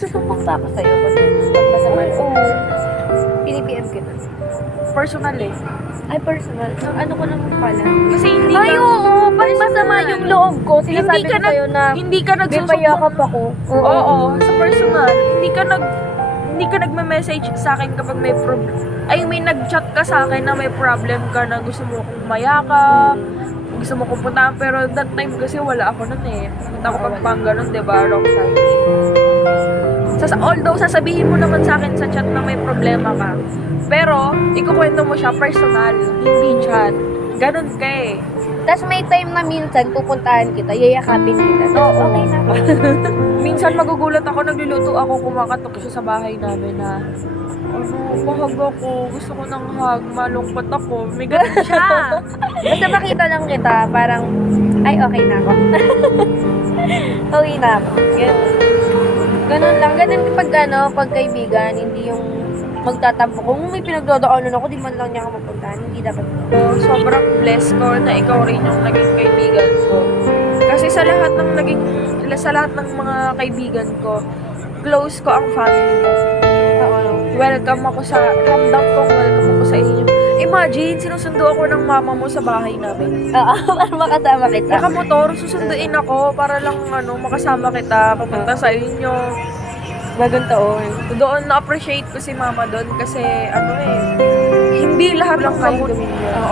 Sumumpa ako sa'yo kasi pag masama loob. Pinipm kita. Personal eh. Ay, personal. Ano ko naman pala? Kasi hindi Ay, ka... oo. Pag masama yung loob ko, sinasabi ko sa'yo na hindi ka may nagsusumbong. payakap ako. Oo, sa personal. Hindi ka nagme-message sa akin kapag may problem. Ay, may nag-chat ka sa akin na may problem ka na gusto mo akong mayakap, gusto mo kong puntahan, pero that time kasi wala ako nun eh. Punta ako Pampanga nun, diba? Wrong timing. Although, sasabihin mo naman sa akin sa chat na may problema ka, pero, ikukwento mo siya personal, hindi chat. Ganun ka eh. Tapos may time na minsan pupuntahan kita, yayakapin kita. Tapos Oo. okay na ako. Minsan magugulat ako, nagluluto ako, kumakatok siya sa bahay namin na, mahag ako, gusto ko ng hug, malungkot ako. May ganun siya. Basta makita lang kita, parang, ay, okay na ako. Okay na ako. Ganun lang. Ganun pag kaibigan, hindi yung magtatampo. Kung may pinagdadaanan ako, di man lang niya ako mapuntahan. Hindi dapat. Sobrang blessed ko na ikaw rin yung naging kaibigan ko. Kasi sa lahat ng mga kaibigan ko, close ko ang family mo. Welcome ako ramdam ko, welcome ako sa inyo. Imagine, sinusundo ako ng mama mo sa bahay namin. Oo, para makasama kita. Nakamotor, susunduin ako para lang makasama kita, papunta sa inyo. Bagong taon. Doon na-appreciate ko si mama doon kasi hindi lahat ng Walang kayang gamot. gawin yun.